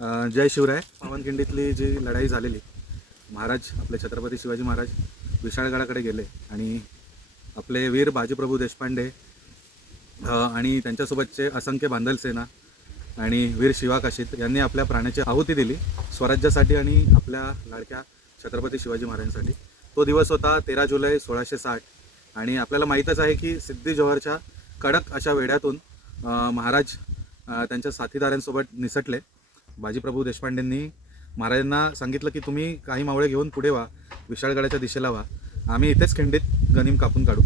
जय शिवराय. पावनखिंडीतली जी लढाई झालेली, महाराज आपले छत्रपती शिवाजी महाराज विशाळगडाकडे गेले आणि आपले वीर बाजीप्रभू देशपांडे आणि त्यांच्यासोबतचे असंख्य बांधल सेना आणि वीर शिवा काशीत यांनी आपल्या प्राण्याची आहुती दिली स्वराज्यासाठी आणि आपल्या लाडक्या छत्रपती शिवाजी महाराजांसाठी. तो दिवस होता 13 जुलै 1660 आणि आपल्याला माहीतच आहे की सिद्धी जोहरच्या कडक अशा वेढ्यातून महाराज त्यांच्या साथीदारांसोबत निसटले. बाजीप्रभू देशपांडेंनी महाराजांना सांगितलं की तुम्ही काही मावळे घेऊन पुढे व्हा, विशाळगडाच्या दिशेला व्हा, आम्ही इथेच खिंडीत गनिम कापून काढू.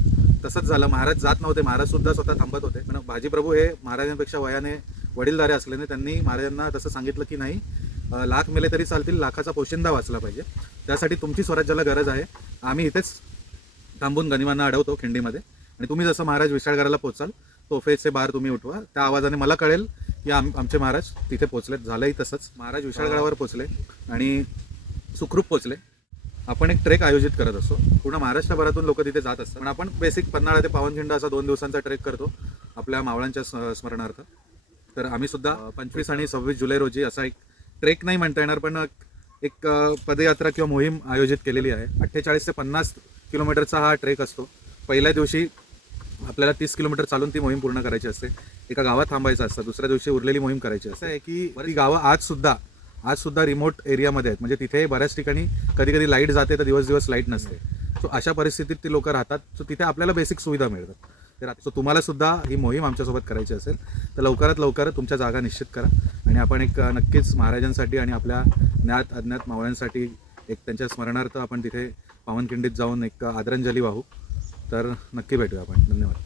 तसंच झालं. महाराज जात नव्हते, महाराजसुद्धा स्वतः थांबत होते. पण बाजीप्रभू हे महाराजांपेक्षा वयाने वडीलधारे असल्याने त्यांनी महाराजांना तसं सांगितलं की नाही, लाख मेले तरी चालतील, लाखाचा पोशिंदा वाचला पाहिजे, त्यासाठी तुमची स्वराज्याला गरज आहे, आम्ही इथेच थांबून गनिमांना अडवतो खिंडीमध्ये आणि तुम्ही जसं महाराज विशाळगडाला पोचाल तोफेचे बार तुम्ही उठवा, त्या आवाजाने मला कळेल की आमचे महाराज तिथे पोचलेत. झालंही तसंच. महाराज विशाळगडावर पोचले आणि सुखरूप पोचले. आपण एक ट्रेक आयोजित करत असतो, पूर्ण महाराष्ट्रभरातून लोक तिथे जात असतात, पण आपण बेसिक पन्हाळा ते पावनखिंड असा 2 दिवसांचा ट्रेक करतो आपल्या मावळांच्या स्मरणार्थ. तर आम्ही सुद्धा 25 आणि 26 जुलै रोजी असा एक ट्रेक नाही म्हणता येणार, पण एक पदयात्रा किंवा मोहीम आयोजित केलेली आहे. 48 ते 50 किलोमीटरचा हा ट्रेक असतो. पहिल्या दिवशी आपल्याला 30 किलोमीटर चालून ती मोहीम पूर्ण करायची असते, एका गावात थांबायचं असतं, दुसऱ्या दिवशी उरलेली मोहीम करायची असते. आहे की ती गावं आजसुद्धा रिमोट एरियामध्ये आहेत, म्हणजे तिथे बऱ्याच ठिकाणी कधी कधी लाईट जाते तर दिवस लाईट नसते. सो अशा परिस्थितीत ती लोक राहतात. सो तिथे आपल्याला बेसिक सुविधा मिळतात. तर तुम्हाला सुद्धा ही मोहीम आमच्यासोबत करायची असेल तर लवकरात लवकर तुमच्या जागा निश्चित करा आणि आपण एक नक्कीच महाराजांसाठी आणि आपल्या ज्ञात अज्ञात मावळ्यांसाठी एक त्यांच्या स्मरणार्थ आपण तिथे पावनखिंडीत जाऊन एक आदरांजली वाहू. तर नक्की भेटूया आपण. धन्यवाद.